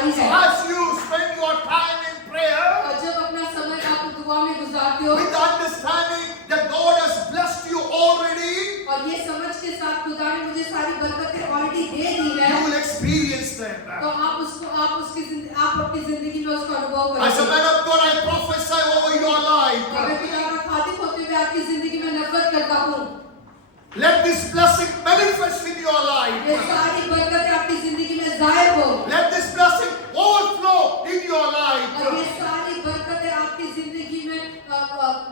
जिम्मेदारी है। As you spend your time in prayer, और जब अपना समय आप दुआ में गुजारते हो with the understanding that God has blessed you already, और ये समझ के साथ खुदा ने मुझे सारी बरकतें ऑलरेडी दे दी है, you will experience them. तो आप अपनी जिंदगी में उसका अनुभव As a करेंगे। man of God, I prophesy over your और life. मैं खुदा का खातिब होते हुए आपकी जिंदगी में नफ़रत करता हूँ। Let this blessing manifest in your ये life. सारी बरकतें आपकी जिंदगी में जाहिर हो Let this blessing overflow in your और life. ये सारी बरकतें आपकी जिंदगी में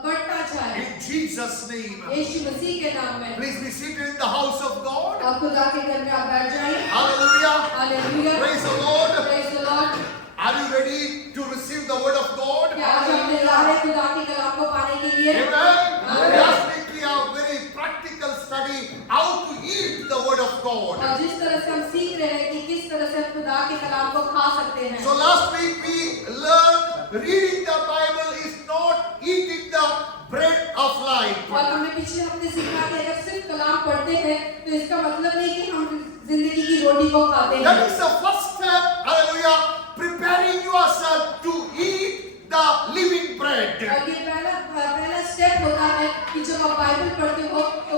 बढ़ता जाए In Jesus' name. यीशु मसीह के नाम में। Please be seated in the house of God. और खुदा के घर में आप बैठ जाइए। Hallelujah. Hallelujah. Praise the Lord. Praise the Lord। Are you ready to receive the word of God? क्या आज हम तैयार हैं खुदा के कलाम को पाने के लिए? Amen. Amen. Last week we have very practical study how to eat the word of God. और जिस तरह से हम सीख रहे हैं कि किस तरह से हम खुदा के कलाम को खा सकते हैं। So last week we learned reading the Bible is not eating the bread of life. और हमने पिछले हफ्ते सीखा कि अगर सिर्फ कलाम पढ़ते हैं तो इसका मतलब नहीं कि हम जिंदगी की रोटी को खाते That हैं। is the first step. Hallelujah. Preparing yourself to eat the living bread. और ये पहला स्टेप होता है कि जब आप बाइबल पढ़ते हो तो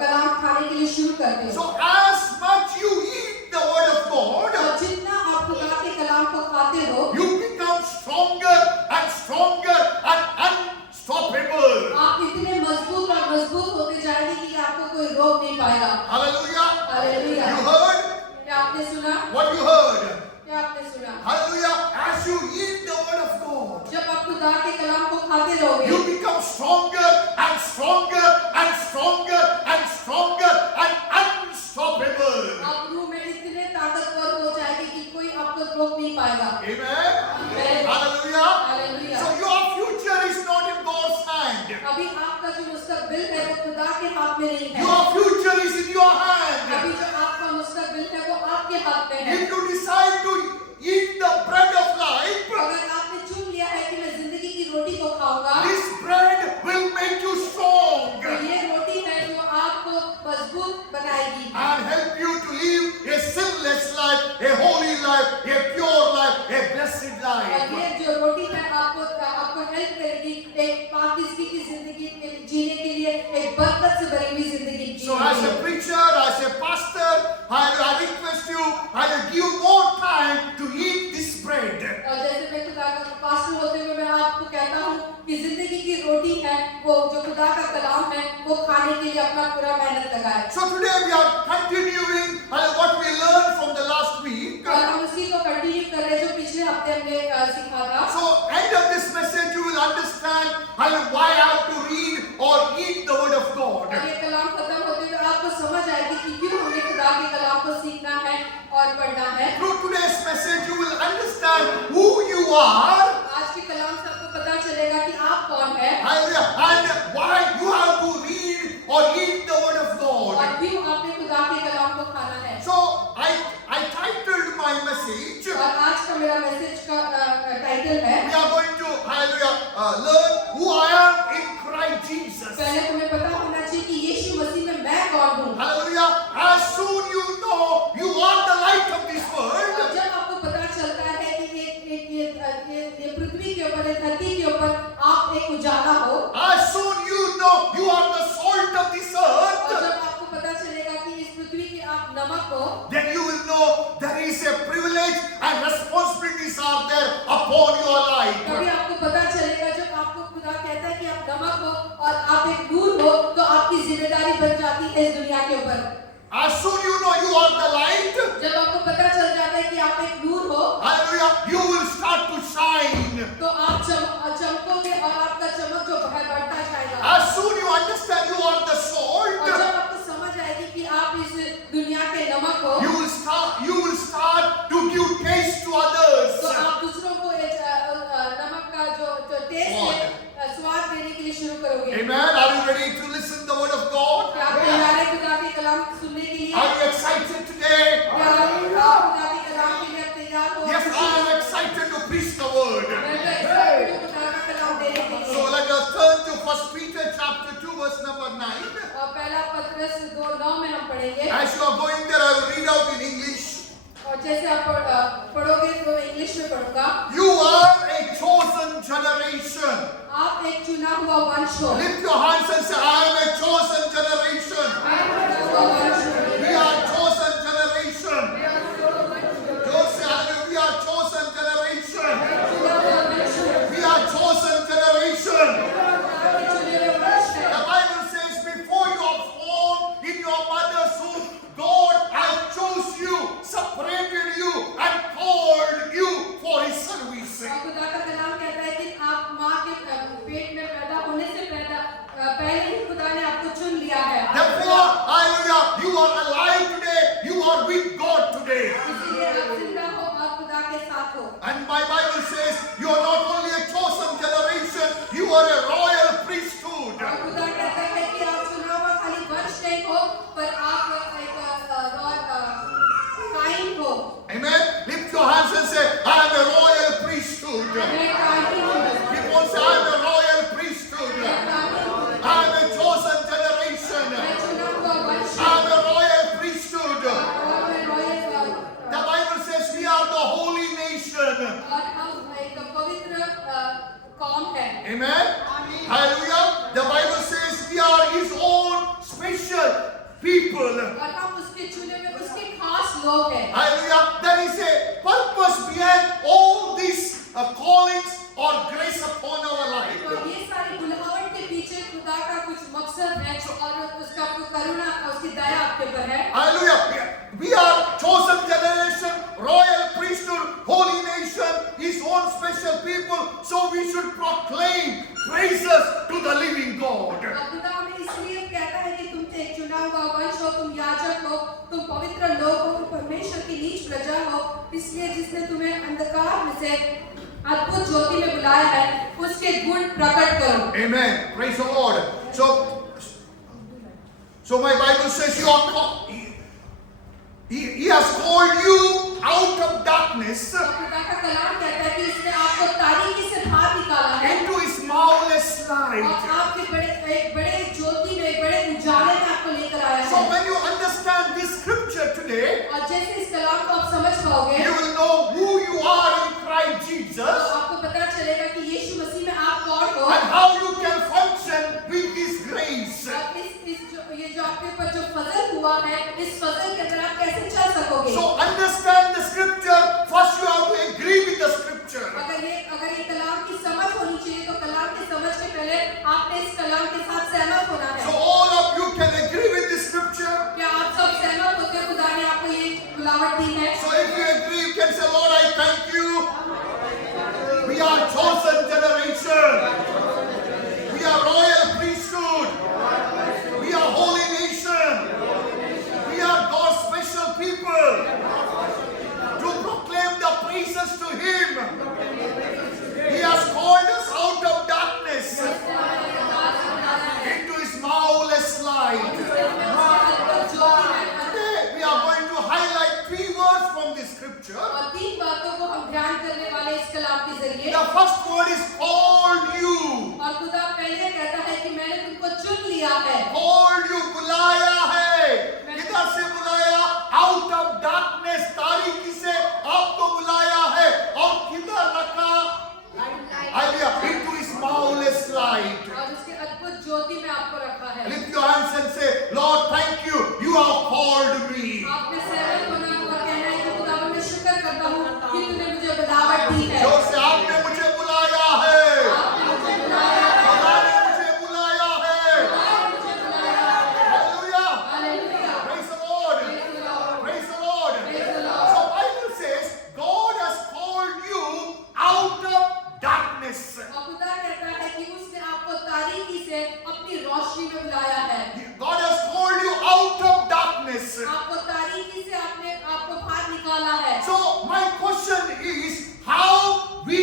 कलाम खाने के लिए शुरू करते हो। So as much you eat the word of God, और जितना आप खुदा के कलाम को खाते हो you become stronger and stronger and unstoppable. आप इतने मजबूत और मजबूत होते जाएंगे कि आपको कोई रोक नहीं पाएगा। Hallelujah. हालेलुया। You heard क्या आपने सुना? what you heard. क्या आपने सुना? Hallelujah. As you eat the word of God, जब आप खुदा के कलाम को खाते रहोगे you become stronger and stronger and stronger and stronger and unstoppable. आप रूह में इतने ताकतवर हो जाएंगे कि कोई आपको रोक नहीं पाएगा। Amen. Amen. Hallelujah. Hallelujah. So your future is not in God's hand. अभी आपका जो मुस्तकबिल है वो खुदा के हाथ में नहीं है। Your future is in your hand. अभी जो आपका मुस्तकबिल है वो आपके हाथ में है। If you decide to eat the bread of life, अगर आपने चुन लिया है कि मैं जिंदगी की रोटी को खाऊंगा this bread will make you strong तो ये रोटी है जो आपको मजबूत बनाएगी and help you to live a sinless life, a holy life, a pure life, a blessed और life. ये जो रोटी है आपको हेल्प करेगी एक पाकिस्तानी की जिंदगी जीने के लिए, एक बरकत से भरी हुई जिंदगी So जीने as के a लिए। preacher, as a pastor, I request you, I will give more time to eat this bread. और जैसे मैं खुदा का पास्टर होते हुए मैं आपको कहता हूँ कि जिंदगी की रोटी है वो जो खुदा का कलाम है वो खाने के लिए अपना पूरा मेहनत लगाए। So today we are continuing what we learned from the last week. और हम उसी को कंटिन्यू कर रहे हैं जो पिछले हफ्ते हमने सीखा था। So end of this message you will understand why I have to read or eat the word of God. और ये कलाम खत्म होते हुए आपको समझ आएगी कि क्यों हमें खुदा के कलाम को सीखना है और पढ़ना है। Through today's message you will understand who you are आज के कलाम से आपको पता चलेगा कि आप कौन है and why you have to read or eat the word of और God. क्यों आपने खुदा के कलाम को खाना है। So I titled my message, और आज का मेरा मैसेज का टाइटल है we are going to learn who I am in Christ Jesus. पहले तुम्हें पता होना चाहिए कि यीशु मसीह में मैं कौन हूँ। Hallelujah. As soon you know you are the light of this world, और जब आपको पता चलता है कि ये पृथ्वी के ऊपर, इस धरती के ऊपर आप एक उजाला हो, as soon you know you are the salt of this और earth, जब आपको पता चलेगा कि इस पृथ्वी के आप नमक हो, then you will know there is a privilege and responsibilities are there upon your तभी life. आपको पता चलेगा जब आपको खुदा कहता है कि आप नमक हो और आप एक नूर हो तो आपकी जिम्मेदारी बन जाती है इस दुनिया के ऊपर। As soon you know you are the light, जब आपको पता चल जाता है कि आप एक नूर हो hallelujah, you will start to shine. तो आप चमकोगे और आपका चमक जो है बढ़ता जाएगा। As soon you understand you are the और salt, जब आपको समझ आएगी कि आप इस दुनिया के नमक हो you will start to give taste to others. तो आप दूसरों को नमक का जो टेस्ट है स्वाद देने के लिए शुरू करोगे। Amen. Are you ready to listen the word of God? क्या आप तैयार हैं खुदा के कलाम सुनने के लिए? Are you excited today? क्या आप खुदा के कलाम के लिए तैयार हो? Yes, I am excited to preach the word. मैं तो excited हूँ खुदा का कलाम देने के लिए। So let us turn to 1 Peter chapter 2 verse number 9. और पहला पत्रस 2:9 में हम पढ़ेंगे। As you are going there, I will read out in English. और जैसे आप पढ़ोगे तो मैं इंग्लिश में पढ़ूंगा। You are a chosen generation. आप एक चुना हुआ वंश हो। Lift your hands and say, I am a chosen generation. मैं चुना हुआ वंश हूँ। We are chosen generation. Jose, hallelujah, we are chosen generation. मैं चुना हुआ वंश हूँ। We are chosen generation. खुदा के चुने हुए वंश हैं। The Bible says, before you are formed in your mother's womb, God has chose you, separated you, and called you for His service. और खुदा का कलाम कहता है कि आप माँ के पेट में पैदा होने से पहले ही खुदा ने आपको चुन लिया है। Therefore, hallelujah, you are alive today, you are with God today. इसीलिए आप जिंदा हो और खुदा के साथ हो। And my Bible says, you are not only a chosen generation, you are a royal priesthood. और खुदा कहता है कि आप चुना हुआ खाली वंश नहीं हो, पर आप एक काइन हो। Amen. Lift your hands and say, I am a royal priesthood. मैं काइन हूँ। Keep on saying, I am a royal priesthood. मैं काइन हूँ। I am a chosen generation. मैं चुना हुआ वंश I हूँ। am a royal priesthood. और मैं royal The Bible says we are the holy nation. और हम एक पवित्र कौम है। Amen. Hallelujah. The Bible says we are His own special people. और हम उसके चुने हुए उसके खास लोग हैं। Hallelujah. There is a purpose behind all these callings or grace upon our life. तो ये सारी बुलाहट के पीछे खुदा का कुछ मकसद है और उसका करुणा उसकी दया आपके ऊपर है। Hallelujah. We are chosen generation, royal priesthood, holy nation, His own special people. So we should proclaim praises to the living God. और खुदा हमें इसलिए कहता है कि तुम एक चुना हुआ वंश हो, तुम याजक हो, तुम पवित्र लोग हो, परमेश्वर की नीच प्रजा हो। इसलिए जिसने तुम्हें अंधकार में से अद्भुत ज्योति में बुलाया है, उसके गुण प्रकट करो। Amen. Praise the Lord. So my Bible says you are called. He has called you out of darkness और खुदा का कलाम कहता है कि उसने आपको तारीकी से बाहर निकाला है into His marvelous और light. आपके एक बड़े ज्योति में, एक बड़े उजाले में आपको लेकर आया So है। when you understand this scripture today, और जैसे इस कलाम को आप समझ पाओगे, you will know who you are in Christ तो Jesus आपको पता चलेगा कि यीशु मसीह में आप कौन हो and how you can function with His grace. और ये जो आपके ऊपर जो फजल हुआ है, इस फजल के अंदर आप कैसे चल सकोगे। So understand the scripture. First you have to agree with the scripture. अगर ये कलाम की समझ होनी चाहिए, तो कलाम की समझ के पहले आपने इस कलाम के साथ सहमत होना So है। all of you can agree with the scripture. क्या आप सब सहमत होते हैं? खुदा ने आपको ये बुलावट दी है। So if you agree, you can say, Lord, I thank you. We are chosen generation. We are royal priesthood. We are holy nation. We are God's special people. To proclaim the praises to Him. He has called us out of darkness into His marvelous light. Today we are going to highlight 3 words from this scripture. और 3 बातों को हम ध्यान करने वाले इस कलाम के जरिए। The first word is called you. और खुदा पहले कहता है कि मैंने तुमको चुन लिया है। Called you, बुलाया है। किधर से बुलाया? Out of darkness, तारीकी से आपको बुलाया है और किधर रखा? Hallelujah, into His marvelous light. और उसके अद्भुत ज्योति में आपको रखा है। Lift your hands and say, Lord, thank you. You have called me. आपने सहमत होना और कहना है कि खुदा मैं शुक्र करता हूँ कि तूने मुझे बुलावट दी है। जोर से आपने मुझे बुलाया है। आपने मुझे बुलाया है। खुदा ने मुझे बुलाया है। खुदा ने मुझे बुलाया है। Hallelujah. Hallelujah. Praise the Lord. Praise the Lord. Praise the Lord. Praise the Lord। So Bible says God has called you out of darkness. और खुदा कहता है कि उसने आपको तारीकी से अपनी रोशनी में बुलाया है। God has called you out of darkness. आपको तारीकी से आपको बाहर निकाला है। So my question is how we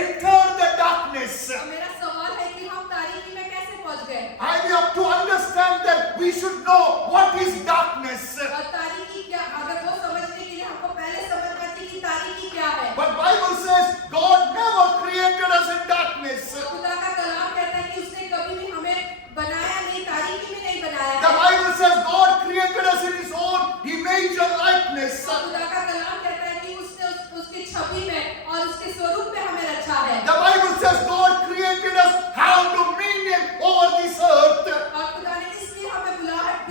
enter the darkness. और मेरा सवाल है कि हम तारीकी में कैसे पहुंच गए? I have to understand that we should know what is darkness. और तारीकी क्या, अगर वो समझने के लिए हमको पहले समझना चाहिए कि तारीकी क्या है। But Bible says God never created us in darkness. खुदा का कलाम कहता है कि उसने कभी भी हमें बनाया नहीं, तारीकी में नहीं बनाया The है। Bible says God created us in His own image and likeness. खुदा का कलाम कहता है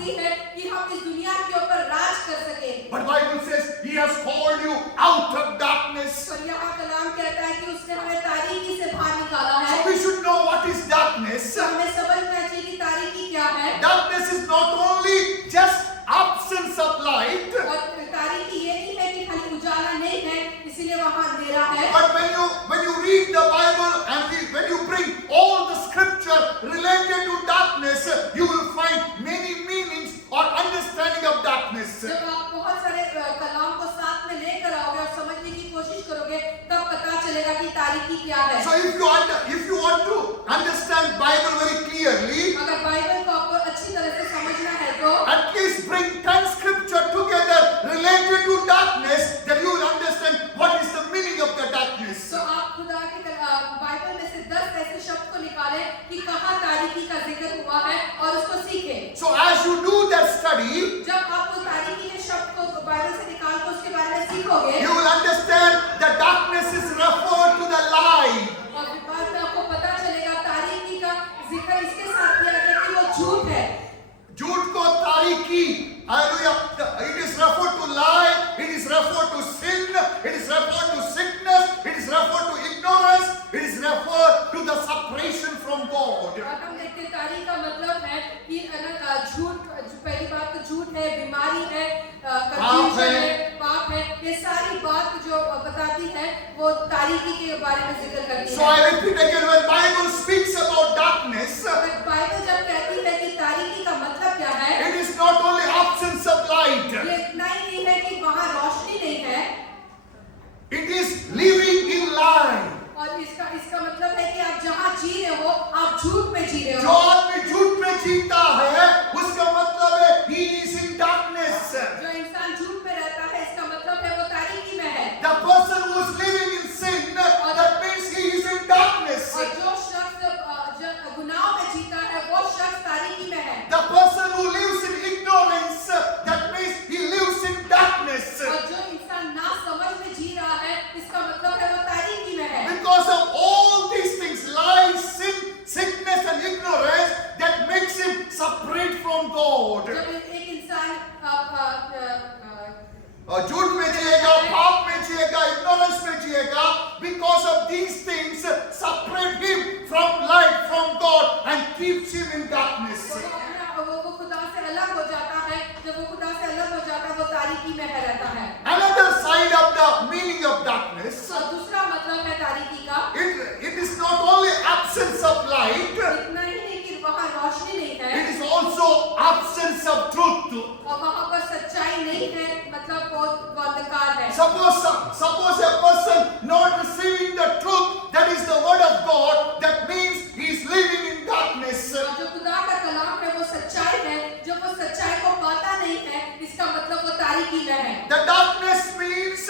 जरूरी है कि हम इस दुनिया के ऊपर राज कर सके। But Bible says He has called you out of darkness. पर यहाँ कलाम कहता है कि उसने हमें तारीकी से बाहर निकाला है। So we should know what is darkness. तो हमें समझना चाहिए कि तारीकी क्या है। Darkness is not only just absence of light, और तारीकी ये नहीं है कि खाली उजाला नहीं है इसीलिए वहाँ अंधेरा है। but when you read the Bible and when you bring all the scripture related to darkness, you will find many meanings or understanding of darkness. जब आप बहुत सारे कलाम को साथ में लेकर आओगे और समझने की कोशिश करोगे तब पता चलेगा कि तारीकी क्या है। So if you want to understand Bible very clearly, अगर बाइबल को आपको अच्छी तरह से समझना है तो at least bring 10 scripture together related to darkness, then you will understand what is the meaning of the darkness. तो आप खुदा के बाइबल में से 10 ऐसे शब्द को निकालें कि कहाँ तारीकी का जिक्र हुआ है और उसको सीखें। So as you do that study, जब आप वो तारीकी के शब्द को बाइबल से निकाल कर उसके बारे में सीखोगे you will understand that darkness is referred to the lie. और बाद में आपको पता चलेगा तारीकी का जिक्र इसके साथ किया गया कि वो झूठ है। झूठ को तारीकी, hallelujah, it is referred to lie, it is referred to sin, it is referred to sickness, it is referred to ignorance, it is referred to the separation from God. और हम देखते हैं तारीकी का मतलब है कि झूठ, पहली बात तो झूठ है, बीमारी है, कंफ्यूजन है, पाप है, ये सारी बात जो बताती है वो तारीकी के बारे में जिक्र करती है। So I repeat again, when Bible speaks about darkness, Bible जब कहती है कि तारीकी का मतलब क्या है, it is not only absence of light, ये इतना ही नहीं है कि वहाँ रोशनी नहीं है, it is living in lie. और इसका मतलब है कि आप जहाँ जी रहे हो आप झूठ में जी रहे जो हो। आदमी झूठ में जीता है, उसका मतलब है he is in darkness. जो इंसान झूठ में रहता है इसका मतलब है वो तारीकी में है। The person who is living in sin, that means he is in darkness. और जो शख्स गुनाह में जीता है वो शख्स तारीकी में है। The person who lives in ignorance, that means he lives in darkness. और जो इंसान ना समझ में जी रहा है इसका मतलब है वो तारीकी में है। Because of all these things, lies, sin, sickness and ignorance, that makes him separate from God. जब एक इंसान झूठ में जिएगा, पाप में जिएगा, ignorance में जिएगा, because of these things separate him from light, from God and keeps him in darkness. वो खुदा से अलग हो जाता है। जब वो खुदा से अलग हो जाता है वो तारीकी में रहता है। Another side of the meaning of darkness, और दूसरा मतलब है तारीकी का, it is not only absence of light, इतना ही नहीं कि वहाँ रोशनी नहीं है, it is also absence of truth. और वहाँ पर सच्चाई नहीं है, मतलब वो अंधकार है। Suppose a person not receiving the truth, that is the word of God, that means he is living in darkness. और जो खुदा का कलाम है वो सच्चाई है, जो वो सच्चाई को पाता नहीं है इसका मतलब वो तारीकी में है। The darkness means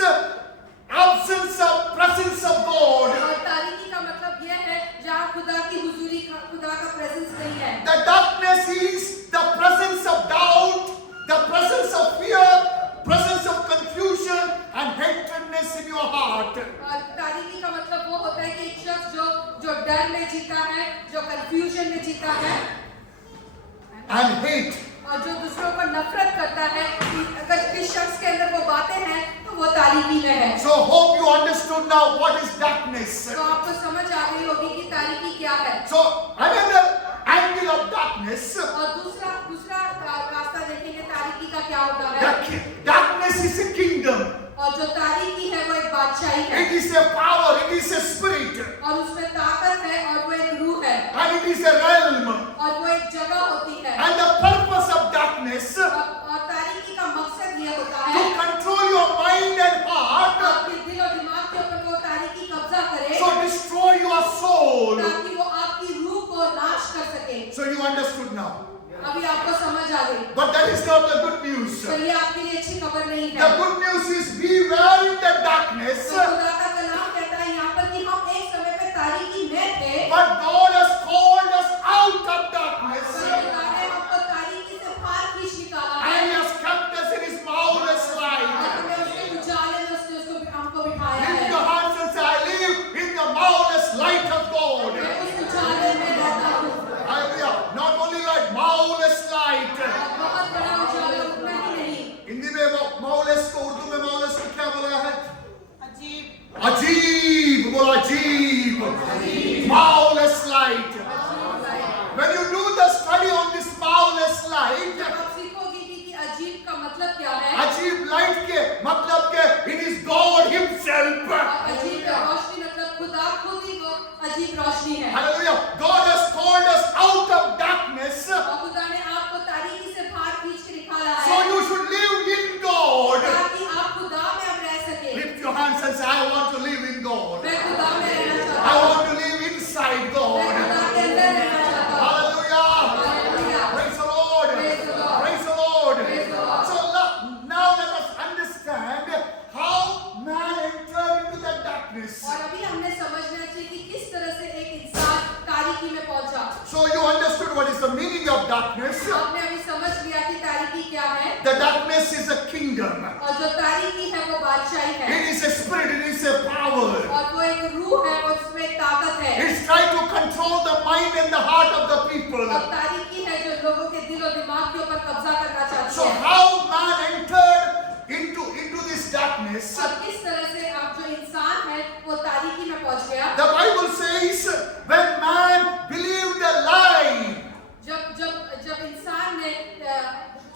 absence of presence of God. और तारीकी का मतलब यह है जहाँ खुदा की हुजूरी खुदा का प्रेजेंस नहीं है। The darkness is the presence of doubt, the presence of fear, presence of confusion and hatredness in your heart. और तारीकी का मतलब वो होता है कि एक शख्स जो डर में जीता है, जो कंफ्यूजन में जीता है And hate. और जो दूसरों पर नफरत करता है, कि अगर किस शख्स के अंदर वो बातें हैं तो वो तारीकी में है। So hope you understood now what is darkness. तो आपको समझ आ गई होगी कि तारीकी क्या है। So another angle of darkness, और दूसरा रास्ता देखेंगे तारीकी का क्या होता है। darkness is a kingdom. और जो तारीकी है वो एक बादशाही है It is a power, it is a spirit, और उसमें ताकत है और वो एक रूह है and it is a realm. और वो एक जगह होती है। And the purpose of darkness और तारीकी का मकसद ये होता to है control your mind and heart, आपके दिल और दिमाग के ऊपर वो तारीकी कब्जा करे so destroy your soul. ताकि वो आपकी रूह को नाश कर सके। So you understood now. अभी आपको समझ आ गई। But that is not the good news. तो ये आपके लिए अच्छी खबर नहीं The है। good news is beware in the darkness, तो खुदा का कलाम कहता है यहाँ पर कि हम एक समय पे तारीकी में थे, but God has called us out of darkness. पर खुदा ने हमको तारीकी से बाहर खींच निकाला है And he has kept us in his marvelous और light. हमें उसके उजाले में उसने हमको बिठाया Lift है। your hands and say, I live in the marvelous light of God. मैं उस उजाले में रहता हूँ। Hallelujah. Not only light, marvelous light. बहुत क्या है? The darkness is a kingdom. और जो तारीकी है वो बादशाही है। It is a spirit, it is a power. और वो एक रूह है, और उसमें एक ताकत है। It's trying to control the mind and the heart of the people. और तारीकी है जो लोगों के दिल और दिमाग के ऊपर कब्जा करना चाहती So है। how man entered into this darkness? और किस तरह से अब जो इंसान है वो तारीकी में पहुंच गया? The Bible says when man believed the lie, जब इंसान ने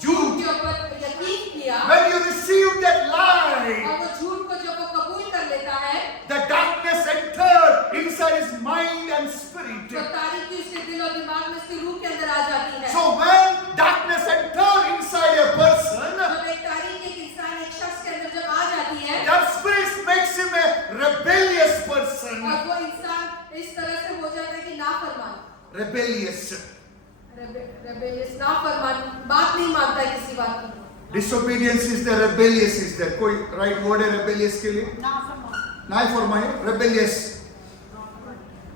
झूठ के ऊपर यकीन किया, when you received that lie, और वो झूठ को जब वो कबूल कर लेता है, the darkness entered inside his mind and spirit. तो तारीकी उसके दिल और दिमाग में, उसकी रूह के अंदर आ जाती है। So when darkness entered inside a person, जब एक तारीकी एक इंसान, एक शख्स के अंदर जब आ जाती है, that spirit makes him a rebellious person. और वो इंसान इस तरह से हो जाता है कि नाफरमान, Rebellious. रेबेलियस, नाफरमान, बात नहीं मानता है किसी बात की। Disobedience is there, rebellious is there. कोई right word है rebellious के लिए? नहीं फरमाए, rebellious.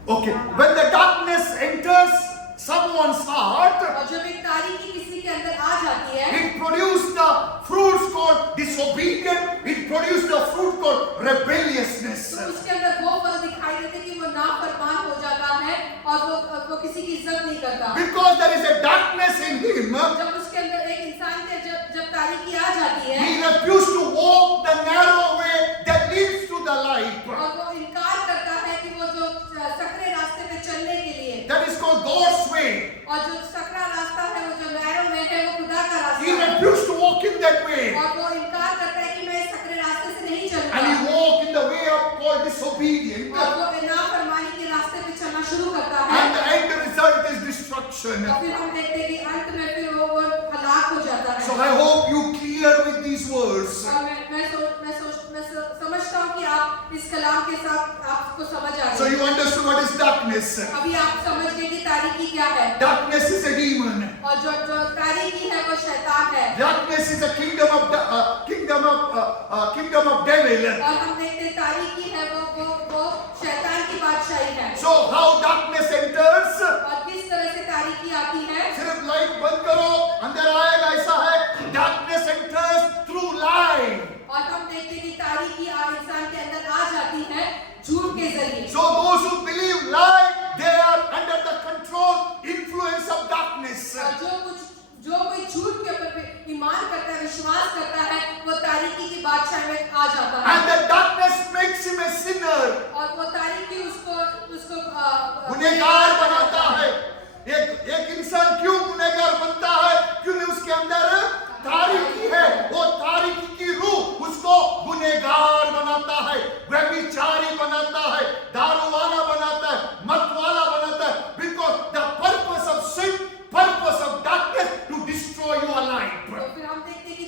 Okay. When the darkness enters someone's heart, और जब एक तारीकी किसी के अंदर आ जाती है, it produces the fruits called disobedient. It produces the fruit called rebelliousness. तो उसके अंदर वो फल दिखाई देते कि वो नाफरमान हो जाता है, और वो किसी की इज्जत नहीं करता। Because there is a darkness in him, जब उसके अंदर एक इंसान के जब तारीकी आ जाती है, he refuses to walk the narrow way that leads to the light. और वो इनकार करता है कि वो जो सकरे रास्ते पे चलने के लिए, That is called God's way. और जो सकरा रास्ता है, वो जो नैरो वे है, वो खुदा का रास्ता He है, refuses to walk in that way. और वो इनकार करता है कि मैं इस सकरे रास्ते से नहीं चलूंगा, And he walk in the way of called disobedient. और वो नाफरमानी के रास्ते पे चलना शुरू करता है, And the end result is destruction. और फिर हम देखते हैं कि अंत में फिर वो हलाक हो जाता है। So I hope you clear with these words. और मैं समझता हूँ कि आप इस कलाम के साथ आपको समझ आ So गई। you understood what is darkness. अभी आप समझ गए कि तारीकी क्या है, Darkness is a demon. और जो तारीकी है वो शैतान है, Darkness is a kingdom of devil. और हम देखते हैं तारीकी है वो शैतान की बादशाही है। So how darkness enters? और किस तरह से तारीकी आती है? सिर्फ लाइट बंद करो, अंदर आएगा, ऐसा है। Darkness enters through lie. और हम देखते हैं कि तारीकी इंसान के अंदर आ जाती है झूठ के जरिए। So those who believe lie, they are under the control, influence of darkness. और जो कोई झूठ के ऊपर ईमान करता है, विश्वास करता है, वो तारीकी की बादशाही में आ जाता है। And the darkness makes him a sinner. और वो तारीकी उसको गुनहगार बनाता है। एक इंसान क्यों गुनहगार बनता है? क्योंकि उसके अंदर तारीकी है। वो तारीकी की रूह उसको गुनहगार बनाता है, व्यभिचारी बनाता है, दारू वाला बनाता है, मत वाला बनाता है। Because the purpose of sin, purpose of darkness to destroy your life. तो फिर हम देखते हैं कि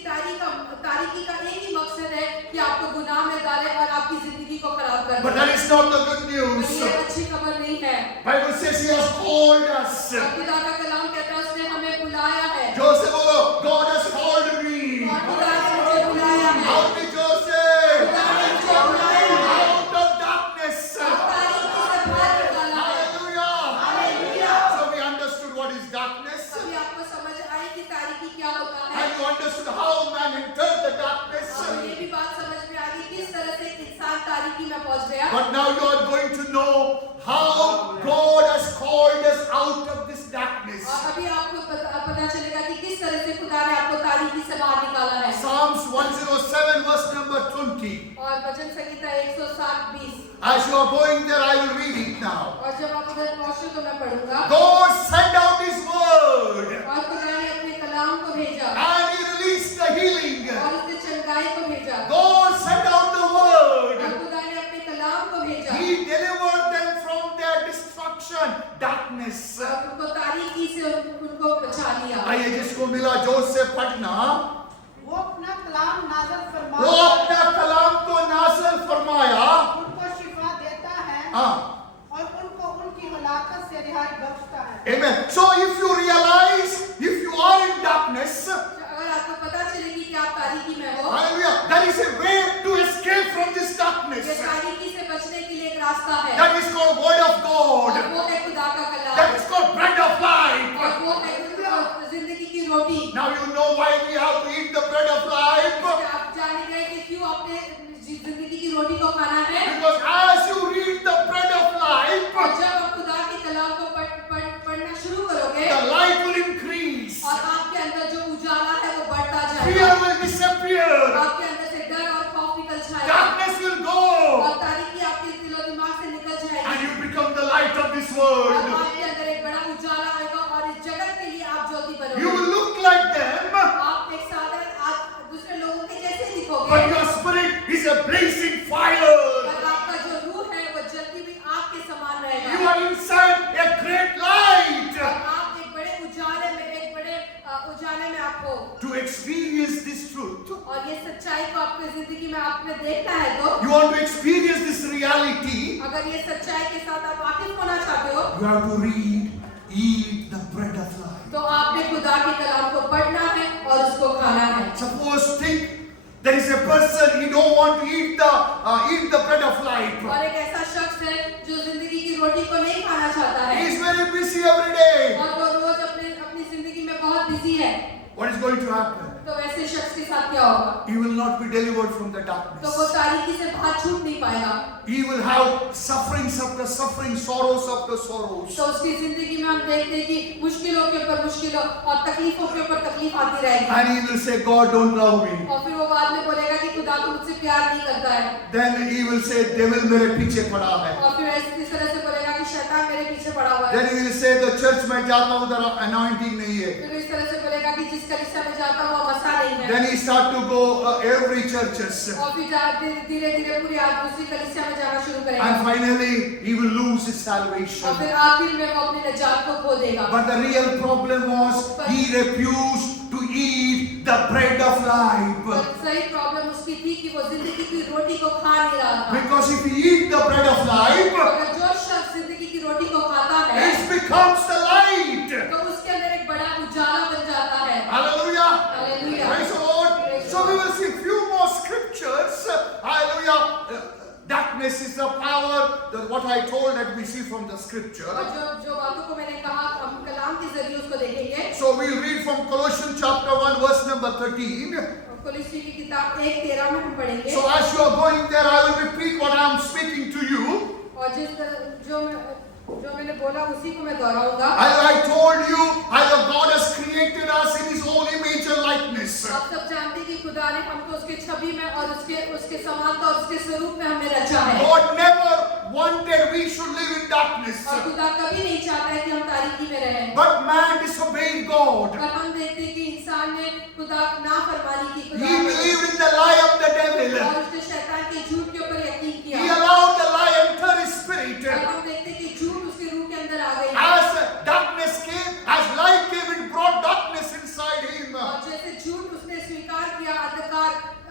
तारीकी का एक ही मकसद है कि आपको गुनाह में डाले और आपकी जिंदगी को खराब कर दे। But that is not the good news. ये अच्छी खबर नहीं है। Bible says he has called us. और खुदा का कलाम कहता है उसने हमें बुलाया है। Joseph, बोलो, God has called me. और खुदा ने मुझे बुलाया है। Out with Joseph. खुदा ने मुझे बुलाया है। Out of darkness. तारीकी से बाहर निकाला है। Hallelujah. Hallelujah. So we understood what is darkness. अभी आपको समझ आई कि तारीकी क्या होता है। And you understood how man entered the darkness. और ये भी बात समझ में आ गई किस तरह से इंसान तारीकी में पहुंच गया। But now you are going to know how God has called us out of this darkness. और अभी आपको पता चलेगा कि किस तरह से खुदा ने आपको तारीकी से बाहर निकाला है। Psalms 107 verse number 20. और भजन संहिता 107:20। As you are going there, I will read it now. और जब आप उधर पहुंचे तो मैं पढ़ूंगा। God sent out His word और खुदा ने अपने कलाम को भेजा and He released the healing. और उसने चंगाई को भेजा। God sent out the और word. खुदा ने अपने कलाम को भेजा He delivered them from their destruction, darkness. और उनको तारीकी से उनको बचा लिया। आइए जिसको मिला जोर से पढ़ना। वो अपना कलाम नाज़िल वो फरमाता अपना कलाम को नाज़िल फरमाया। उनको शिफा देता है हाँ। और उनको उनकी हलाकत से रिहाई बख्शता है। Amen. So if you realize, if you are in darkness, अगर आपको पता चलेगी कि आप तारीकी में हो, hallelujah, there is a way to escape from this ये darkness. तारीकी से बचने के लिए एक रास्ता है। That is called word of और God. वो है खुदा का That कलाम। is called bread of life. और वो है जिंदगी की रोटी। Now you know why we have Fear will disappear. आपके अंदर से डर और खौफ निकल जाएगा Darkness will go. और तारीकी आपके दिलो दिमाग से निकल जाएगी And you become the light of this और world. आपके अंदर एक बड़ा उजाला आएगा और इस जगत के लिए आप ज्योति You बनोगे will look like them, आप एक साधारण आज दूसरे लोगों के जैसे दिखोगे but your spirit is a blazing fire. और आपका जो रूह है वो जलती हुई आग के समान You रहेगा are inside a great light. और आप एक बड़े उजाले में उजाले में आप हो To experience this truth, और ये सच्चाई को आपकी जिंदगी में आपने देखना है तो you want to experience this reality, अगर ये सच्चाई के साथ आप वाकिफ होना चाहते हो you have to read, eat the bread of life. तो आपने खुदा के कलाम को पढ़ना है और उसको खाना है Suppose think there is a person he don't want to eat the bread of life. और एक ऐसा शख्स है जो जिंदगी की रोटी को नहीं खाना चाहता He है is very busy every day. और वो रोज अपनी जिंदगी में बहुत बिजी है What is going to happen? तो ऐसे शख्स के साथ क्या होगा He will not be delivered from the तो darkness. वो तारीकी से बाहर छूट नहीं पाएगा He will have sufferings after suffering, sorrows after sorrows. तो उसकी जिंदगी में हम देखते हैं कि मुश्किलों के ऊपर मुश्किलों और तकलीफों के ऊपर तकलीफ आती रहेगी And he will say, God don't love me. और फिर वो बाद में बोलेगा कि खुदा तो मुझसे प्यार नहीं करता है Then he will say, devil मेरे पीछे पड़ा है. और फिर इस तरह से बोलेगा कि शैतान मेरे पीछे पड़ा हुआ है Then he will say, the church में जाता हूँ उधर anointing नहीं है. फिर इस तरह से बोलेगा कि जिस कलीसिया में जाता हूँ वो मसा नहीं है Then he start to go every churches. और फिर धीरे धीरे पूरी आज दूसरी कलीसिया में जाना शुरू करेगा And finally he will lose his और salvation. फिर आखिर में वो अपनी निजात को खो देगा But the real problem was he refused to eat the bread of life. पर सही प्रॉब्लम उसकी थी कि वो जिंदगी की रोटी को खा नहीं रहा था Because if he eat the bread of life, अगर जो शख्स जिंदगी की रोटी को खाता है it becomes the light. तो उसके अंदर एक बड़ा उजाला बन जाता है Hallelujah. Hallelujah. Praise the Lord. So we will see few more scriptures. Hallelujah. Darkness is the power. That what I told that we see from the scripture. और जो बातों को मैंने कहा हम कलाम के जरिए उसको देखेंगे So we read from Colossians chapter 1 verse number 13. कोलोसी की किताब 1:13 में हम पढ़ेंगे So as you are going there, I will repeat what I am speaking to you. और जो मैंने बोला उसी को मैं दोहराऊंगा As I told you, how God has created us in His own image and likeness. आप सब जानते हैं कि खुदा ने हमको उसके छवि में और उसके समानता और उसके स्वरूप में हमें रचा है God never wanted we should live in darkness. और खुदा कभी नहीं चाहता है कि हम तारीकी में रहें But man disobeyed God. पर हम देखते हैं कि इंसान ने खुदा नाफरमानी की He खुदा believed in the lie of the devil. और उसने शैतान के झूठ के ऊपर यकीन He किया allowed the lie enter his spirit. और हम देखते हैं कि झूठ उसके रूह के अंदर आ गई As darkness came, as light came, it brought darkness inside him. और जैसे झूठ उसने स्वीकार किया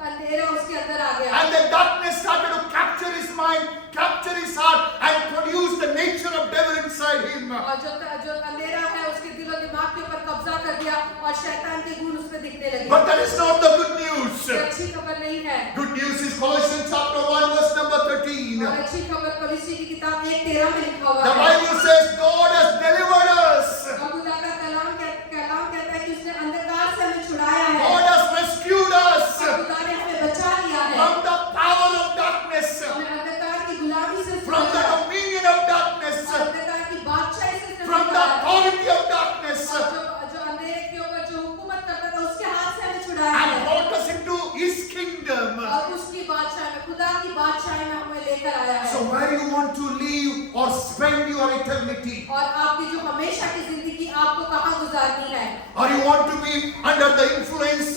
अंधेरा उसके अंदर आ गया And the darkness started to capture his mind, capture his heart, and produce the nature of devil inside him. और जो अंधेरा है उसके दिलो दिमाग के ऊपर कब्जा कर दिया और शैतान के गुण उसमें दिखने लगे But that is not the good news. ये अच्छी खबर नहीं है Good news is Colossians chapter 1 verse number 13. और अच्छी खबर कोलोसी की किताब 1:13 में लिखा हुआ The है Bible says God has delivered us. और खुदा का कलाम कहता है कि उसने अंधकार से हमें छुड़ाया है God has rescued us और खुदा ने हमें बचा लिया है from the power of darkness, हमें अंधकार की गुलामी से from the छुड़ाया dominion of darkness, अंधकार की बादशाही से उसने from the छुड़ाया authority of darkness, और जो अंधेरे के ऊपर जो हुकूमत करता था उसके हाथ से हमें छुड़ाया and है brought us into His kingdom. और उसकी बादशाही में खुदा की बादशाही में हमें लेकर आया है So where you want to live or spend your eternity? और आपकी जो हमेशा की जिंदगी आपको कहाँ गुजारनी है Or you want to be under the influence,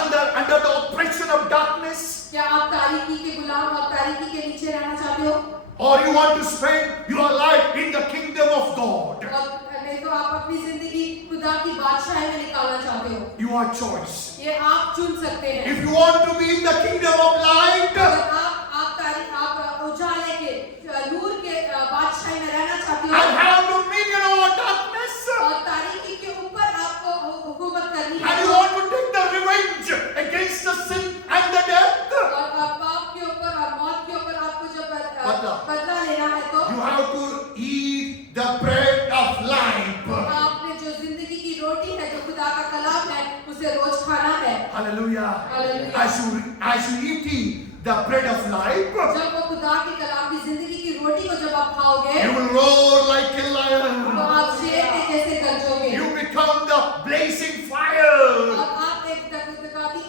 under the oppression of darkness? क्या आप तारीकी के गुलाम और तारीकी के नीचे रहना चाहते हो Or you want to spend your life in the kingdom of God? और नहीं तो आप अपनी जिंदगी खुदा की बादशाही में निकालना चाहते हो Your choice. ये आप चुन सकते हैं If you want to be in the kingdom of light, अगर आप उजाले के नूर के बादशाही में रहना चाहते हो and have dominion over darkness, और तारीकी के ऊपर आपको हुकूमत करनी and है you want to take the revenge against the sin and the death, और पाप के ऊपर और मौत के ऊपर आपको जब बदला लेना है तो you have to eat the bread of life. आपने जो जिंदगी की रोटी है जो खुदा का कलाम है उसे रोज खाना है Hallelujah. Hallelujah. As you eating the bread of life, जब वो खुदा के कलाम की जिंदगी की रोटी को जब आप खाओगे you will roar like a तो lion. आप शेर के जैसे गरजोगे You become the blazing fire. और आप एक धगधगाती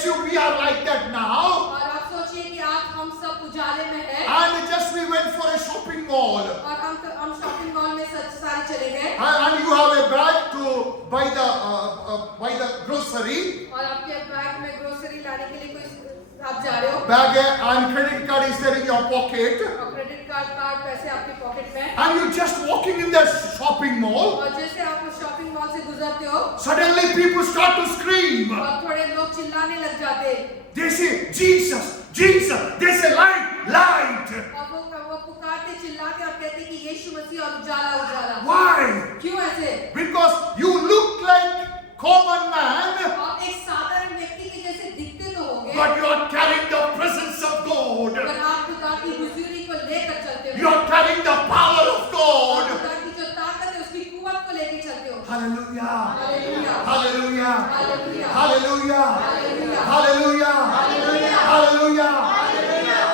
as you we are like that now, और आप सोचिए कि आप हम सब उजाले में हैं and just we went for a shopping mall, और हम शॉपिंग मॉल में सारे चले गए and you have a bag to buy the grocery. और आपके बैग में ग्रोसरी लाने के लिए कोई आप जा रहे हो Bag and credit card is there in your pocket, और क्रेडिट कार्ड पैसे आपके पॉकेट में and you just walking in that shopping mall. और जैसे आप उस शॉपिंग मॉल से गुजरते हो Suddenly people start to scream. और थोड़े लोग चिल्लाने लग जाते They say, Jesus, Jesus. They say, light, light. और वो पुकारते चिल्लाते और कहते कि यीशु मसीह और उजाला उजाला Why? क्यों ऐसे Because you look like common man, आप एक साधारण व्यक्ति के जैसे दिखते तो होंगे but you are carrying the presence of God. पर आप खुदा की हुजूरी को लेकर चलते You हो are carrying the power of God. खुदा की जो ताकत है उसकी कुव्वत को लेकर चलते हो Hallelujah. Hallelujah Hallelujah. Hallelujah Hallelujah. Hallelujah Hallelujah. Hallelujah. Hallelujah.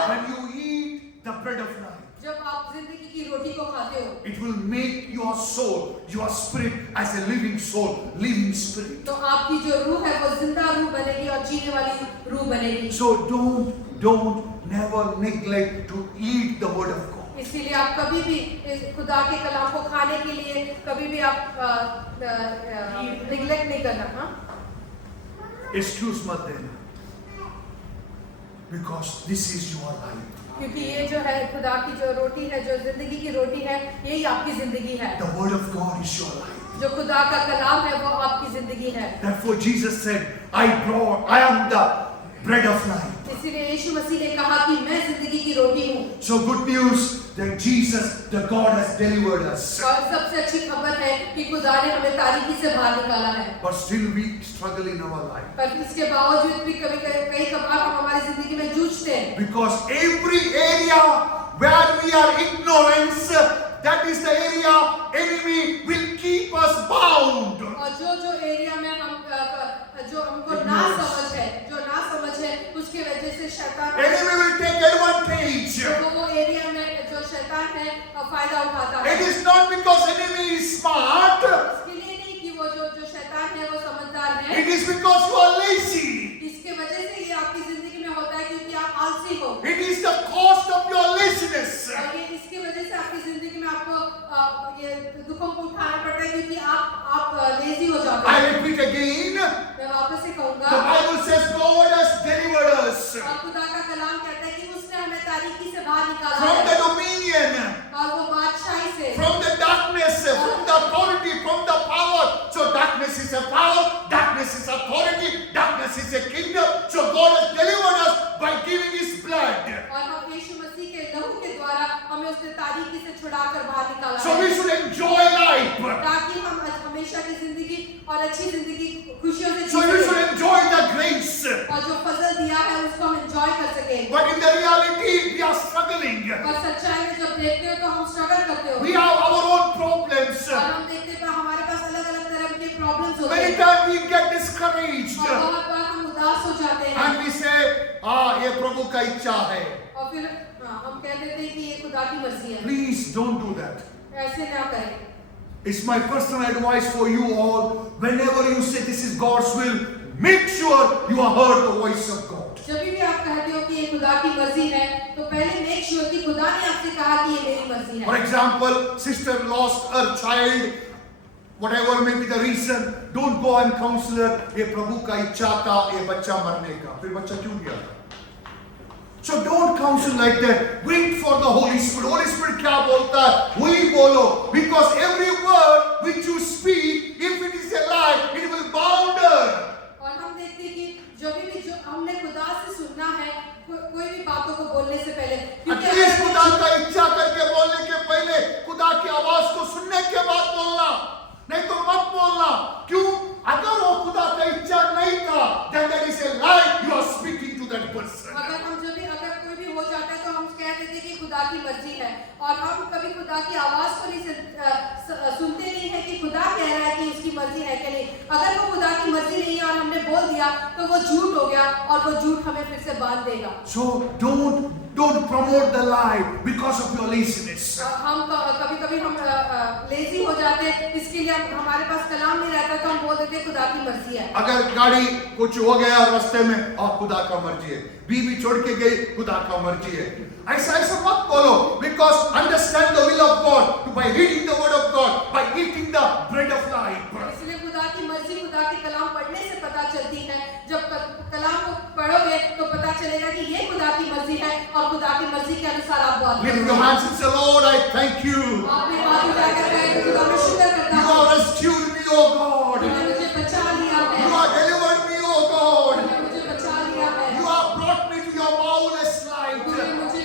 When you eat the bread of life, जब आप जिंदगी की रोटी को खाते हो it will make your soul, your spirit as a living soul, living spirit. तो आपकी जो रूह है वो जिंदा रूह बनेगी और जीने वाली रूह बनेगी So don't never neglect to eat the word of God. इसीलिए आप कभी भी इस खुदा के कलाम को खाने के लिए कभी भी आप निगलेक्ट नहीं करना हाँ Excuse मत देना. Because this is your life. क्योंकि ये जो है खुदा की जो रोटी है जो जिंदगी की रोटी है यही आपकी जिंदगी है The word of God is your life. जो खुदा का कलाम है वो आपकी जिंदगी है Therefore Jesus said, I am the bread of life. इसीलिए यीशु मसीह ने कहा कि मैं जिंदगी की रोटी हूँ So good news that Jesus, the God, has delivered us. और सबसे अच्छी खबर है कि खुदा ने हमें तारीकी से बाहर निकाला है But still we struggle in our life. पर इसके बावजूद भी कई कभार हम हमारी जिंदगी में जूझते हैं Because every area where we are ignorance, that is the area enemy will keep us bound. और जो एरिया में हम जो हमको ना समझ है उसके वजह से शैतान Enemy will take advantage. वो एरिया में जो शैतान है फायदा उठाता है It is not because enemy is smart. इसके लिए नहीं कि वो जो शैतान है वो समझदार है It is because you are lazy. इसके वजह से ये आपकी जिंदगी में होता है क्योंकि आप आलसी हो It is the cost of your laziness. और ये इसकी वजह से आपकी जिंदगी में आपको ये दुखों को उठाना पड़ता है क्योंकि आप लेजी हो जाते I हैं repeat again. मैं वापस से The कहूंगा Bible says God has delivered us और खुदा का कलाम कहता है कि उसने हमें तारीकी से बाहर निकाला from the है dominion, और वो बादशाही से from the darkness, from the authority, from the power. So darkness is a power, darkness is authority, darkness is a kingdom. So God has delivered us by giving His blood. और हम यीशु मसीह के लहू के द्वारा हमें उसने तारीकी से छुड़ाकर बाहर निकाला So we है should enjoy life. ताकि हम हमेशा की जिंदगी और अच्छी जिंदगी खुशियों से So जी you सकें should enjoy the grace. और जो फजल दिया है उसको हम एंजॉय कर सकें But in the reality, we are struggling. और सच्चाई में जब देखते हो तो हम स्ट्रगल करते हो We have our own problems. और हम देखते हैं हमारे पास अलग अलग तरह के प्रॉब्लम्स होते Many हैं times we get discouraged. और बहुत बार हम उदास हो जाते हैं And we say, ये प्रभु का इच्छा है. और फिर हम कह देते हैं कि ये खुदा की मर्जी है Please don't do that. ऐसे ना करें It's my personal advice for you all. Whenever you say this is God's will, make sure you have heard the voice of God. जब भी आप कहते हो कि ये खुदा की मर्जी है तो पहले मेक श्योर कि खुदा ने आपसे कहा कि ये मेरी मर्जी For है example, sister lost her child. Whatever may be the reason, don't go and counsel her. ये प्रभु का इच्छा था ये बच्चा मरने का. फिर बच्चा क्यों गया था? So don't counsel like that. Wait for the Holy Spirit. Holy Spirit क्या बोलता है? वही बोलो. Because every word which you speak, if it is a lie, it will bound her. और हम देखते हैं कि जब भी जो हमने खुदा से सुनना है कोई भी बातों को बोलने से पहले क्योंकि At खुदा का इच्छा करके बोलने के पहले खुदा की आवाज को सुनने के बाद बोलना. नहीं तो मत बोलना. क्यों? अगर वो खुदा का इच्छा नहीं था, then that is a lie. You are speaking to that person. अगर कोई भी हो जाता है तो हम कह देते हैं कि खुदा की मर्जी है और हम कभी खुदा की आवाज को नहीं सुनते नहीं है कि खुदा कह रहा है कि उसकी मर्जी है कि नहीं अगर वो खुदा की मर्जी नहीं है और हमने बोल दिया किया तो वो झूठ हो गया और वो झूठ हमें फिर से बांध देगा। So don't promote the lie because of your laziness. हम कभी-कभी हम लेजी हो जाते हैं, इसके लिए हमारे पास कलाम नहीं रहता तो हम बोल देते हैं खुदा की मर्जी है। अगर गाड़ी कुछ हो गया रास्ते में और खुदा का मर्जी है, बीवी छोड़ के गई खुदा का मर्जी है, ऐसा मत बोलो। Because understand the will of God by reading the word of God, by eating the bread of life. इसलिए खुदा की मर्जी खुदा के कलाम पढ़ने से पता चलती है। जब कलाम को पढ़ोगे तो पता चलेगा कि ये खुदा की मर्जी है और खुदा की मर्जी के अनुसार आप बात Lift करोगे। your hands and say, Lord, I thank you. आपने हाथ उठाकर कहे खुदा मैं शुक्र करता You हूँ, have rescued me, O God. तूने मुझे बचा लिया है, You have delivered me, O God. तूने मुझे बचा लिया है, You have brought me to your marvelous तूने light. मुझे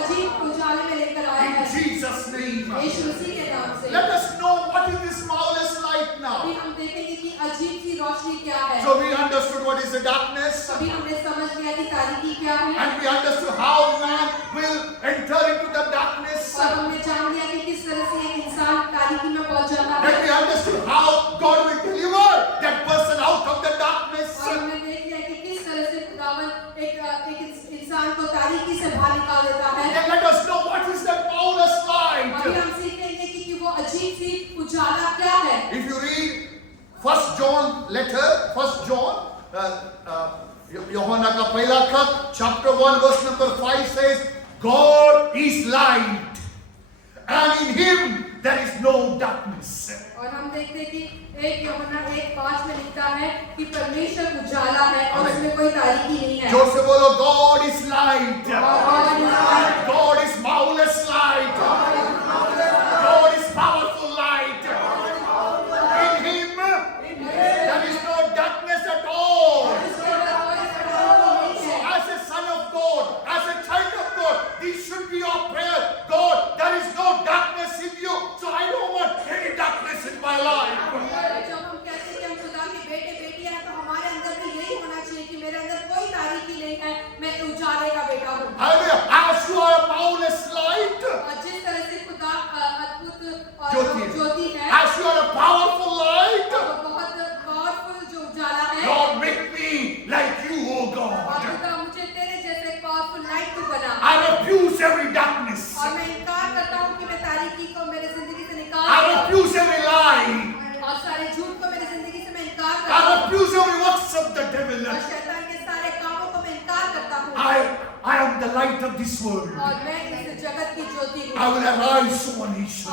अजीब उजाले में लेकर आया In है। Jesus' name. यीशु मसीह के नाम से। Let us know what is this marvelous light अभी now. हम देखेंगे कि अजीब सी रोशनी क्या है। So we understood what is the darkness. अभी हमने समझ लिया कि तारीकी क्या है And we understood how man will enter into the darkness. और हमने जान लिया कि किस तरह से एक इंसान तारीकी में पहुंच जाता है Then we understood how God will deliver that person out of the darkness. और हमने देख लिया कि किस तरह से खुदावन एक इंसान को तारीकी से बाहर निकाल देता है। Then let us know what is that marvelous अभी light. हम सीखेंगे कि वो अजीब सी उजाला क्या है। If you read 1 John letter, 1 John, यूहन्ना का पहला खत, chapter 1 verse number 5 says, God is light, and in Him there is no darkness. और हम देखते हैं कि 1 यूहन्ना 1:5 में लिखता है कि परमेश्वर उजाला है और Amen. उसमें कोई तारीकी नहीं है। जोर से बोलो, God is light. God is light. God is marvelous light. God is powerful light. In Him there is no darkness at all. So as a son of God, as a child of God, this should be your prayer. God, there is no darkness in you, so I don't want any darkness in my life. जब हम कहते हैं कि हम खुदा के बेटे बेटियां हैं तो हमारे अंदर भी यही होना चाहिए कि मेरे अंदर कोई तारीकी नहीं है, मैं उजाले का बेटा हूँ। Hallelujah. As you are a marvelous light, और जिस तरह से खुदा अद्भुत और ज्योति है। ज्योति है, as you are a powerful light, वो बहुत पावरफुल जो उजाला है, Lord, make me like you, O और God. खुदा मुझे तेरे जैसे पावरफुल लाइट तू बना। I refuse every darkness. और मैं इनकार करता हूँ कि मैं तारीकी को मेरे जिंदगी से निकाल I दूँ। refuse every lie. और सारे झूठ को मेरी जिंदगी से मैं इनकार I करता हूँ। refuse every works of the devil. और शैतान के सारे कामों को मैं इनकार करता हूँ। I am the light of this world. और मैं इस जगत की ज्योति हूँ। I will arise to one और nations.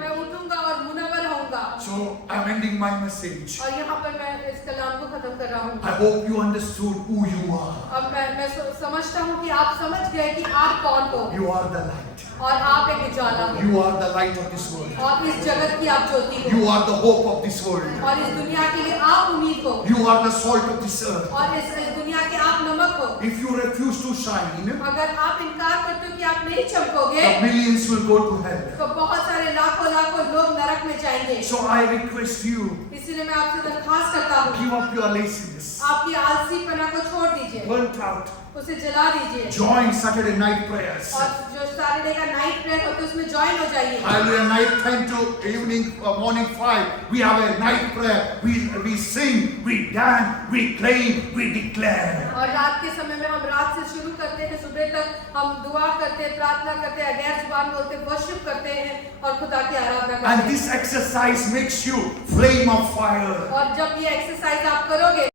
मैं उठूंगा और मुनव्वर होऊंगा। So I am ending my message. और यहाँ पर मैं इस कलाम को खत्म कर रहा हूँ। I hope you understood who you are. अब मैं समझता हूँ कि आप समझ गए कि आप कौन हो You are the light. और आप एक उजाला हो You are the light of this world. और इस जगत की आप ज्योति हो You are the hope of this world. और इस दुनिया के लिए आप उम्मीद हो You are the salt of this earth. और इस दुनिया के आप नमक हो। If you refuse to shine, अगर आप इनकार करते हो कि आप नहीं चमकोगे the millions will go to hell. तो बहुत सारे लाखों लाखों लोग नरक में जाएंगे। So I request you, इसीलिए मैं आपसे दरखास्त करता हूँ give up your laziness. आपकी आलसीपना को छोड़ दीजिए, Burnt out. उसे जला दीजिए Join Saturday night prayers. और जो सैटरडे का नाइट प्रेयर होता है उसमें ज्वाइन हो जाइए। Hallelujah. Night 10 to evening, morning 5. We have a night prayer. We sing, we dance, we claim, we declare. और रात के समय में हम रात से शुरू करते हैं, सुबह तक हम दुआ करते हैं, प्रार्थना करते हैं, गैर जुबान बोलते हैं, वर्शिप करते हैं और खुदा की आराधना करते And हैं। this exercise makes you flame of fire. और जब ये एक्सरसाइज आप करोगे